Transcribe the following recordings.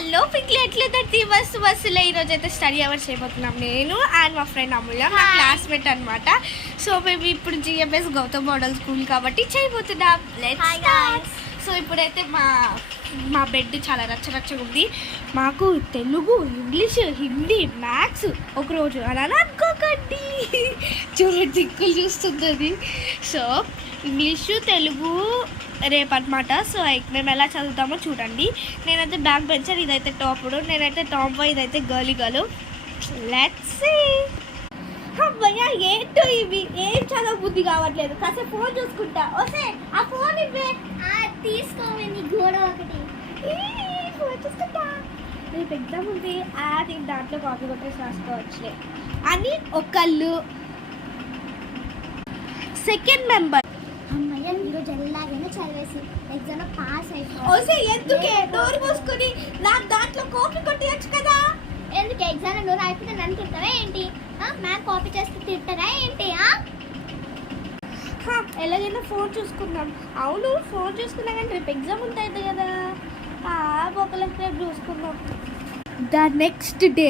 Hello పిక్లు ఎట్లేదండి బస్సులో ఈరోజు అయితే స్టడీ అవర్స్ చేయబోతున్నాం నేను అండ్ మా ఫ్రెండ్ అమూల్య మా క్లాస్మేట్ అనమాట. సో మేము ఇప్పుడు జిఎంఎస్ గౌతమ్ మోడల్ స్కూల్ కాబట్టి చేయబోతున్నాం. సో ఇప్పుడైతే మా బెడ్ చాలా రచ్చరచ్చగా ఉంది. మాకు తెలుగు, ఇంగ్లీష్, హిందీ, మ్యాథ్స్ ఒకరోజు అలా అనుకోకండి. చూడండి దిక్కులు చూస్తుంది. సో ఇంగ్లీషు, తెలుగు రేపు అనమాట. సో మేము ఎలా చదువుతామో చూడండి. నేనైతే బ్యాక్ బెంచర్, ఇదైతే టాపుడు, నేనైతే టాప్ బాయ్, ఇదైతే గర్లీ. Let's see. అబ్బయ్యా ఏంటో ఇవి, ఏం చదవ బుద్ధి కావట్లేదు. కాసేపు ఫోన్ చూసుకుంటా. వస్తే ఆ ఫోన్ ఇవే తీసుకోమని గోడ ఒకటి ఫోన్ చూసుకుంటా. రేపు ఎగ్జామ్ ఉంది, అది దాంట్లో కాపీ కొట్టేసి రాసుకోవచ్చులే అని ఒకళ్ళు. సెకండ్ మెంబర్ అమ్మయ్య ఈరోజు ఎలాగైనా చదివేసి ఎగ్జామ్ పాస్ అయిపోయి ఎందుకే డోర్ మూసుకుని నాకు దాంట్లో కాపీ కొట్టేయచ్చు కదా. ఎందుకు ఎగ్జామ్ నువ్వు రాయిపోతే నన్ను తింటారా ఏంటి? మ్యామ్ కాపీ చేస్తే తింటారా ఏంటి? ఎలాగైనా ఫోన్ చూసుకుందాం. అవును ఫోన్ చూసుకున్నా కానీ రేపు ఎగ్జామ్ ఉంటుంది కదా. ఒకళ్ళకి రేపు చూసుకుందాం. The next day.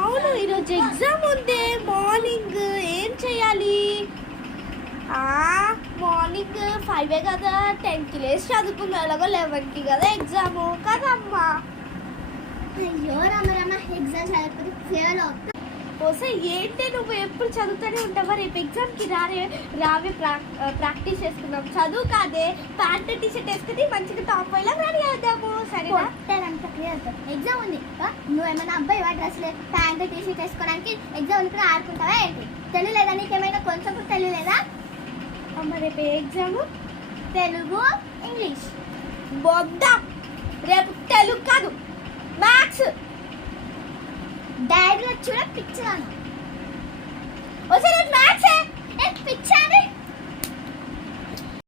అవును ఈరోజు ఎగ్జామ్ ఉంది. మార్నింగ్ ఏం చేయాలి? మార్నింగ్ 5 కదా, 10కి లేచి చదువుకున్నాం. ఎలాగో 11కి కదా ఎగ్జాము కదమ్మా. అయ్యో రమ్మ ఎగ్జామ్ చదవకపోతే ఫెయిల్ అవుతా. వస్తే ఏంటి నువ్వు ఎప్పుడు చదువుతూనే ఉంటావా? రేపు ఎగ్జామ్కి రావే ప్రాక్టీస్ చేసుకుందాం. చదువు కాదే, ప్యాంట్ టీషర్ట్ వేసుకుని మంచిగా టాప్ అయ్యేలా రెడీ అవుతాము. సరేనా? ఎగ్జామ్ ఉంది, నువ్వేమైనా అబ్బాయి డ్రెస్లే ప్యాంట్ టీషర్ట్ వేసుకోవడానికి ఎగ్జామ్ ఉంది కూడా ఆడుకుంటావా ఏంటి? తెలియలేదా నీకేమైనా? కొంచెం కూడా తెలియలేదా? అమ్మ రేపు ఏ ఎగ్జాము? తెలుగు, ఇంగ్లీష్. బొద్దా, రేపు తెలుగు కాదు మ్యాథ్స్. డైరీలో చూడ పిక్చర్ రేపు మ్యాథ్స్